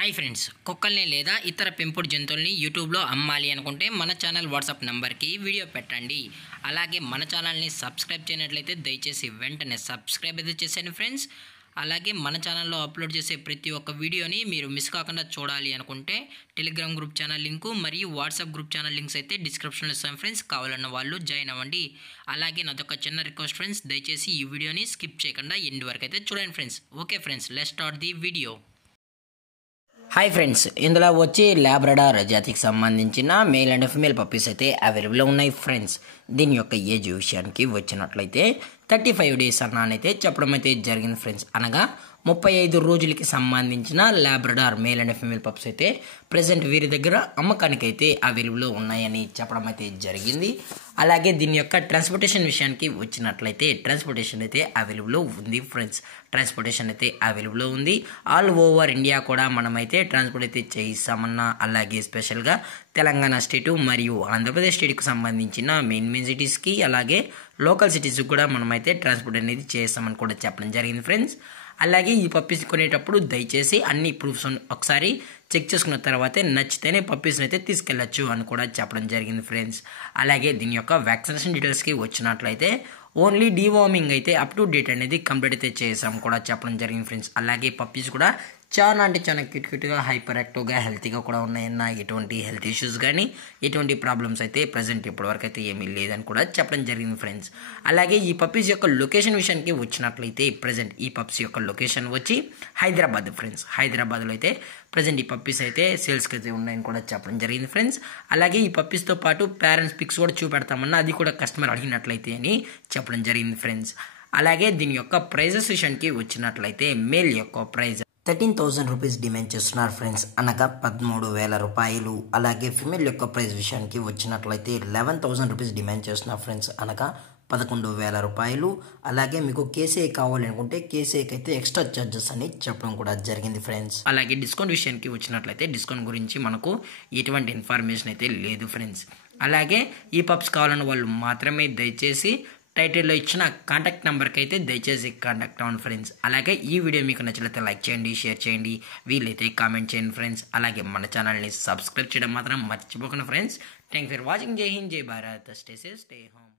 Hi friends, కుక్కల్ని లేదా ఇతర పెంపుడు జంతువుల్ని యూట్యూబ్లో అమ్మాలి అనుకుంటే మన ఛానల్ వాట్సాప్ నెంబర్కి వీడియో పెట్టండి. అలాగే మన ఛానల్ని సబ్స్క్రైబ్ చేయనట్లయితే దయచేసి వెంటనే సబ్స్క్రైబ్ అయితే చేసేయండి ఫ్రెండ్స్. అలాగే మన ఛానల్లో అప్లోడ్ చేసే ప్రతి ఒక్క వీడియోని మీరు మిస్ కాకుండా చూడాలి అనుకుంటే టెలిగ్రామ్ గ్రూప్ ఛానల్ లింకు మరియు వాట్సాప్ గ్రూప్ ఛానల్ లింక్స్ అయితే డిస్క్రిప్షన్లో ఇస్తాం ఫ్రెండ్స్. కావాలన్న వాళ్ళు జాయిన్ అవ్వండి. అలాగే నాదొక చిన్న రిక్వెస్ట్ ఫ్రెండ్స్, దయచేసి ఈ వీడియోని స్కిప్ చేయకుండా ఎండ్ వరకు అయితే చూడండి friends. Okay friends, let's start the video. Hi friends, ఇందులో వచ్చి లాబ్రడార్ జాతికి సంబంధించిన మేల్ అండ్ ఫీమేల్ పప్పీస్ అయితే అవైలబుల్లో ఉన్నాయి ఫ్రెండ్స్. దీని యొక్క ఏజ్ విషయానికి వచ్చినట్లయితే 35 డేస్ అన్నానైతే చెప్పడం అయితే జరిగింది ఫ్రెండ్స్. అనగా 35 రోజులకి సంబంధించిన Labrador male and female pups అయితే ప్రజెంట్ వీరి దగ్గర అమ్మకానికి అయితే అవైలబుల్లో ఉన్నాయని చెప్పడం అయితే జరిగింది. అలాగే దీని యొక్క ట్రాన్స్పోర్టేషన్ విషయానికి వచ్చినట్లయితే ట్రాన్స్పోర్టేషన్ అయితే అవైలబుల్లో ఉంది ఫ్రెండ్స్. ట్రాన్స్పోర్టేషన్ అయితే అవైలబుల్లో ఉంది. ఆల్ ఓవర్ ఇండియా కూడా మనమైతే ట్రాన్స్పోర్ట్ అయితే చేయిస్తామన్నా, అలాగే స్పెషల్గా తెలంగాణ స్టేటు మరియు ఆంధ్రప్రదేశ్ స్టేట్కి సంబంధించిన మెయిన్ సిటీస్కి అలాగే లోకల్ సిటీస్కి కూడా మనమైతే ట్రాన్స్పోర్ట్ అనేది చేస్తామని కూడా చెప్పడం జరిగింది ఫ్రెండ్స్. అలాగే ఈ పప్పీస్ కొనేటప్పుడు దయచేసి అన్ని ప్రూఫ్స్ ఒకసారి చెక్ చేసుకున్న తర్వాతే నచ్చితేనే పప్పీస్ని అయితే తీసుకెళ్ళచ్చు అని కూడా చెప్పడం జరిగింది ఫ్రెండ్స్. అలాగే దీని యొక్క వ్యాక్సినేషన్ డీటెయిల్స్కి వచ్చినట్లయితే ఓన్లీ డీవార్మింగ్ అయితే అప్ టు డేట్ అనేది కంప్లీట్ అయితే చేసాం కూడా చెప్పడం జరిగింది ఫ్రెండ్స్. అలాగే పప్పీస్ కూడా చాలా అంటే చాలా క్యూట్గా హైపర్ యాక్టివ్గా హెల్తీగా కూడా ఉన్నాయన్న, ఎటువంటి హెల్త్ ఇష్యూస్ కానీ ఎటువంటి ప్రాబ్లమ్స్ అయితే ప్రజెంట్ ఇప్పటివరకు అయితే ఏమీ లేదని కూడా చెప్పడం జరిగింది ఫ్రెండ్స్. అలాగే ఈ పప్పీస్ యొక్క లొకేషన్ విషయానికి వచ్చినట్లయితే ప్రజెంట్ ఈ పప్పీస్ యొక్క లొకేషన్ వచ్చి హైదరాబాద్ ఫ్రెండ్స్. హైదరాబాద్లో అయితే ప్రజెంట్ ఈ పప్పీస్ అయితే సేల్స్కి అయితే ఉన్నాయని కూడా చెప్పడం జరిగింది ఫ్రెండ్స్. అలాగే ఈ పప్పీస్తో పాటు పేరెంట్స్ పిక్స్ కూడా చూపెడతామన్నా, అది కూడా కస్టమర్ అడిగినట్లయితే అని చెప్పడం జరిగింది ఫ్రెండ్స్. అలాగే దీని యొక్క ప్రైజెస్ విషయానికి వచ్చినట్లయితే మేల్ యొక్క ప్రైజ్ 13,000 రూపీస్ డిమాండ్ చేస్తున్నారు ఫ్రెండ్స్, అనగా 13,000 రూపాయలు. అలాగే ఫిమేల్ యొక్క ప్రైస్ విషయానికి వచ్చినట్లయితే 11,000 రూపీస్ డిమాండ్ చేస్తున్నారు ఫ్రెండ్స్, అనగా 11,000 రూపాయలు. అలాగే మీకు కేసీఐ కావాలి అనుకుంటే కేసీఐకి అయితే ఎక్స్ట్రా ఛార్జెస్ అని చెప్పడం కూడా జరిగింది ఫ్రెండ్స్. అలాగే డిస్కౌంట్ విషయానికి వచ్చినట్లయితే డిస్కౌంట్ గురించి మనకు ఎటువంటి ఇన్ఫర్మేషన్ అయితే లేదు ఫ్రెండ్స్. అలాగే ఈ పప్స్ కావాలన్న వాళ్ళు మాత్రమే దయచేసి టైటిల్లో ఇచ్చిన కాంటాక్ట్ నెంబర్కి అయితే దయచేసి కాంటాక్ట్ అవ్వండి ఫ్రెండ్స్. అలాగే ఈ వీడియో మీకు నచ్చినట్లయితే లైక్ చేయండి, షేర్ చేయండి, వీలైతే కామెంట్ చేయండి ఫ్రెండ్స్. అలాగే మన ఛానల్ని సబ్స్క్రైబ్ చేయడం మాత్రం మర్చిపోకండి ఫ్రెండ్స్. Thank for watching. జై హింద్, జై Bharat, stay safe, stay home.